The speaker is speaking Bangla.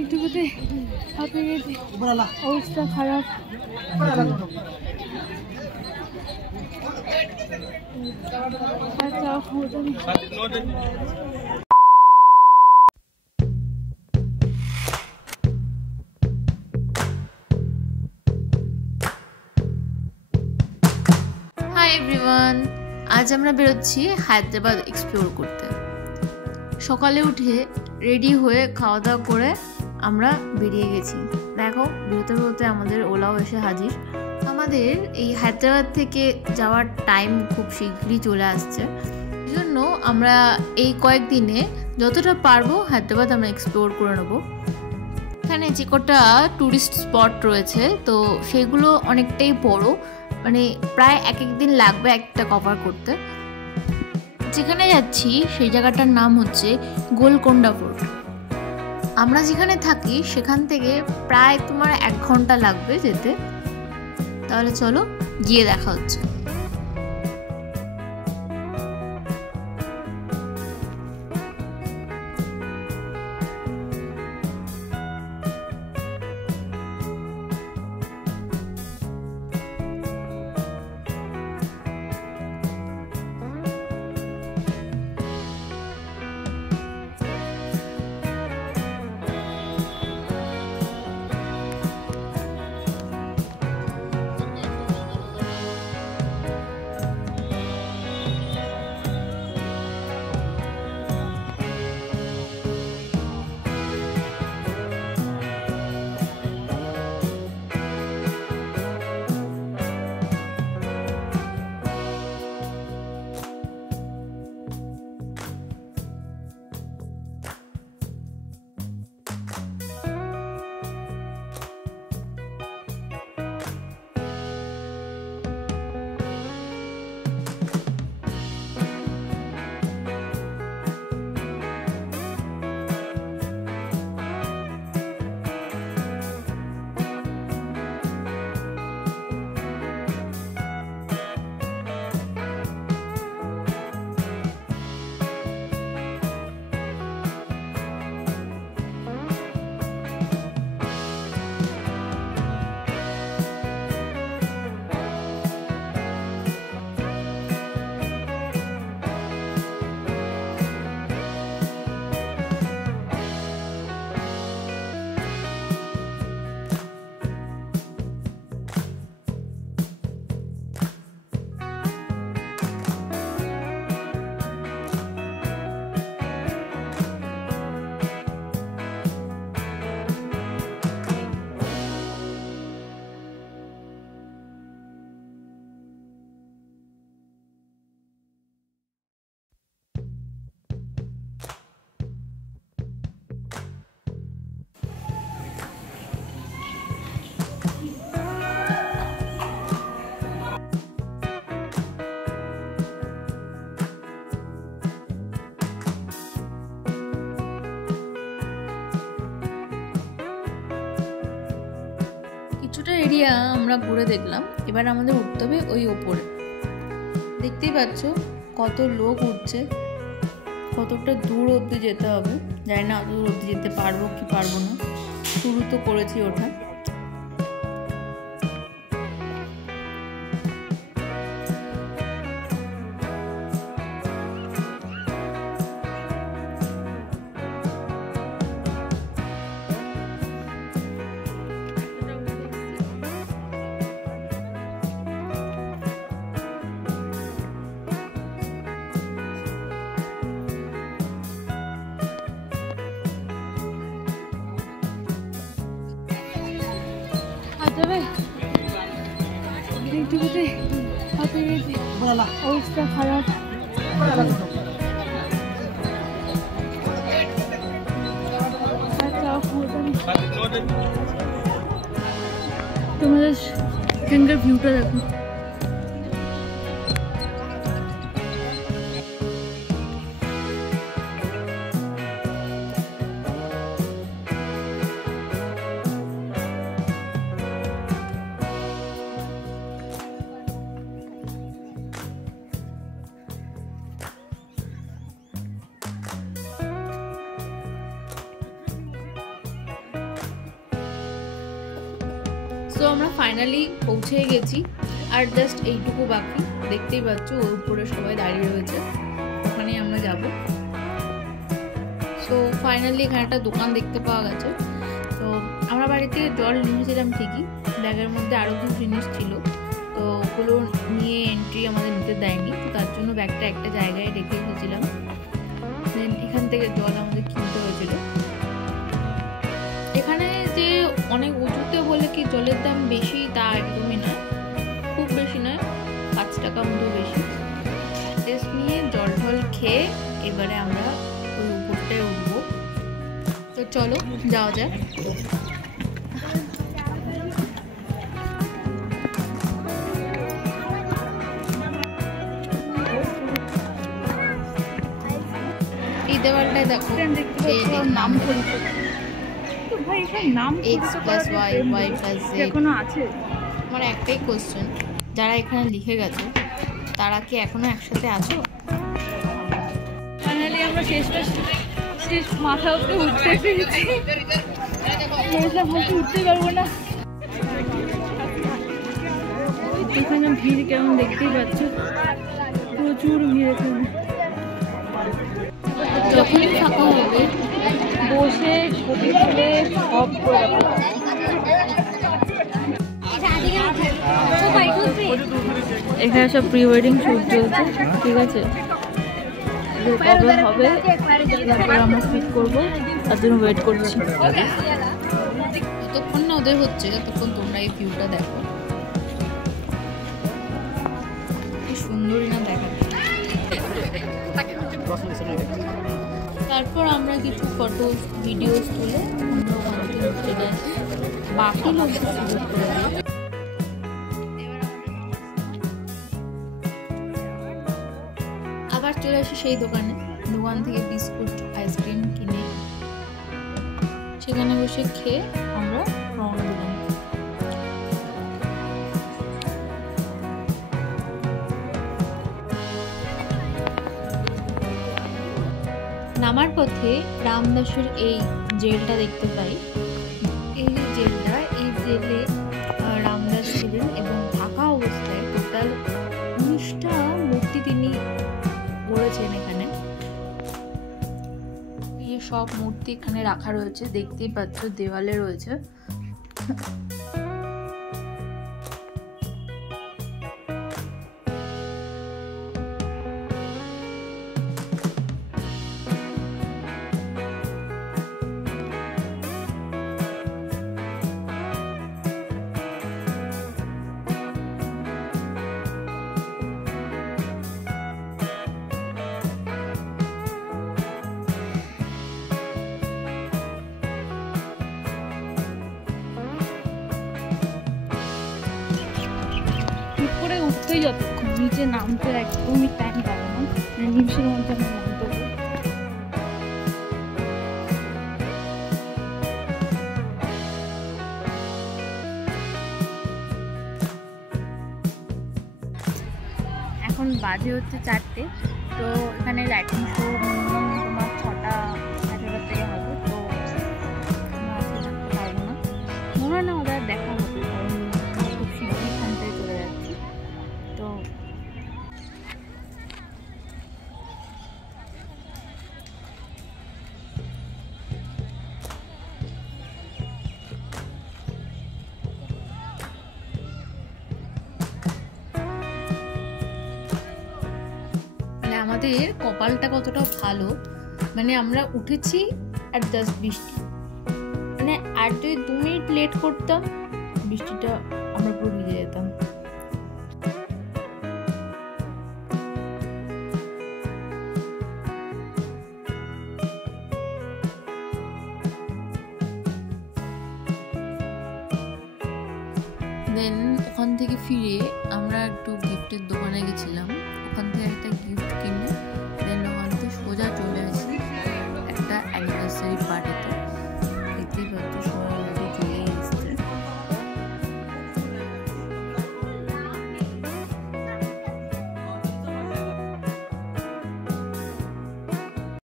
একটুকুতে হাঁপে গেছি, অবস্থা খারাপ। হাই এভরিওয়ান, আজ আমরা বেরোচ্ছি হায়দ্রাবাদ এক্সপ্লোর করতে। সকালে উঠে রেডি হয়ে খাওয়া দাওয়া করে আমরা বেরিয়ে গেছি। দেখো বেরোতে বেরোতে আমাদের ওলাও এসে হাজির। আমাদের এই হায়দ্রাবাদ থেকে যাওয়ার টাইম খুব শীঘ্রই চলে আসছে, এই জন্য আমরা এই কয়েকদিনে যতটা পারবো হায়দ্রাবাদ আমরা এক্সপ্লোর করে নেবো। এখানে যে কটা ট্যুরিস্ট স্পট রয়েছে তো সেগুলো অনেকটাই বড়, মানে প্রায় এক দিন লাগবে একটা কভার করতে। যেখানে যাচ্ছি সেই জায়গাটার নাম হচ্ছে গোলকোন্ডা ফোর্ট। আমরা যেখানে থাকি সেখান থেকে প্রায় তোমার 1 ঘন্টা লাগবে যেতে। তাহলে চলো গিয়ে দেখা হচ্ছে। কিছুটা এরিয়া আমরা ঘুরে দেখলাম, এবার আমাদের উঠতে হবে ওই ওপরে। দেখতেই পাচ্ছ কত লোক উঠছে, কতটা দূর অবধি যেতে হবে। জানি না অত দূর অবধি যেতে পারবো কি পারবো না, শুরু তো করেছি ওঠা। একটুকুতে হাঁপে গেছি, অবস্থা খারাপ। তোমাদের এখানকার ভিউটা দেখো। তো আমরা ফাইনালি পৌঁছে গেছি, আর জাস্ট এইটুকু বাকি। দেখতেই পাচ্ছ ওর উপরে সবাই দাঁড়িয়ে রয়েছে, ওখানেই আমরা যাব। সো ফাইনালি এখানে একটা দোকান দেখতে পাওয়া গেছে। তো আমরা বাড়িতে জল নিয়েছিলাম ঠিকই, ব্যাগের মধ্যে আরও কিছু জিনিস ছিল, তো ওগুলো নিয়ে এন্ট্রি আমাদের নিতে দেয়নি, তো তার জন্য ব্যাগটা একটা জায়গায় রেখে এসেছিলাম। দেন এখান থেকে জল আমাদের কিনতে হয়েছিল। এখানে যে অনেক উঁচুতে বলে কি জলের দাম বেশি তা একদমই নয়, খুব বেশি নয়, 5 টাকা মতো বেশি। টেস্ট নিয়ে জল ঢল খেয়ে এবারে আমরা ওই উপরটায় উঠবো। তো চলো যাওয়া যাক। এই দেওয়ালটায় দেখো নাম আমার একটাই কোশ্চেন, যারা এখানে লিখে গেছে তারা কি এখনো একসাথে আছো? ফাইনালি আমরা শেষ মাথা উপরে উঠতে পেরেছি, উঠতে পারবো না। এখানে ভিড় কেমন দেখতেই পাচ্ছ, প্রচুর ভিড় এখানে। যখনই ফাঁকা হবে বসে ছবি তুলে সব করে এখানে সব প্রি ওয়েডিং শুট চলছে, ঠিক আছে? কবে হবে তারপরে আমরা শুট করবো, তার জন্য ওয়েট করছি। যতক্ষণ না ওদের হচ্ছে ততক্ষণ তোমরা এই ভিউটা দেখো, কি সুন্দরই না দেখা। তারপর আমরা কিছু ফটো ভিডিওস তুলে আমরা ওখান থেকে চলে আসি, বাকি লোকদের সুযোগ করে দিই। আবার চলে আসি সেই দোকান থেকে বিস্কুট আইসক্রিম কিনে সেখানে বসে খেয়ে আমরা রওনা দিলাম। নামার পথে রামদাসের এই জেলটা দেখতে পাই। এই যে জেলটা, এই জেলে রামদাস ছিলেন এবং থাকা অবস্থায় টোটাল 19টা মূর্তি তিনি গড়েছেন এখানে। এই সব মূর্তি এখানে রাখা রয়েছে, দেখতেই পাচ্ছ দেওয়ালে রয়েছে। উপরে উঠতেই যতক্ষণ, নিচে নামতে একদমই টাইম পাবে না, নিমিশের মধ্যে আমি নামতে হবে। এখন বাজে হচ্ছে 4টে, তো এখানে লাইটিং শো মিনিমাম তোমার 6টা 7:30 থেকে হবে, তো আমরা আজকে থাকতে পারবো না, মনে হয় না ওদের দেখা হবে, কারণ খুব শীঘ্রই এখান থেকে চলে যাচ্ছি। তো আমাদের কপালটা কতটা ভালো, মানে আমরা উঠেছি আর জাস্ট বৃষ্টি, মানে আর যদি 2 মিনিট লেট করতাম বৃষ্টিটা আমরা পুরো ভিজে যেতাম। দেন ওখান থেকে ফিরে আমরা একটু গিফটের দোকানে গেছিলাম, ওখান থেকে একটা গিফট কিনে দেন ওখান থেকে সোজা চলে আসি একটা অ্যানিভার্সারি পার্টিতে।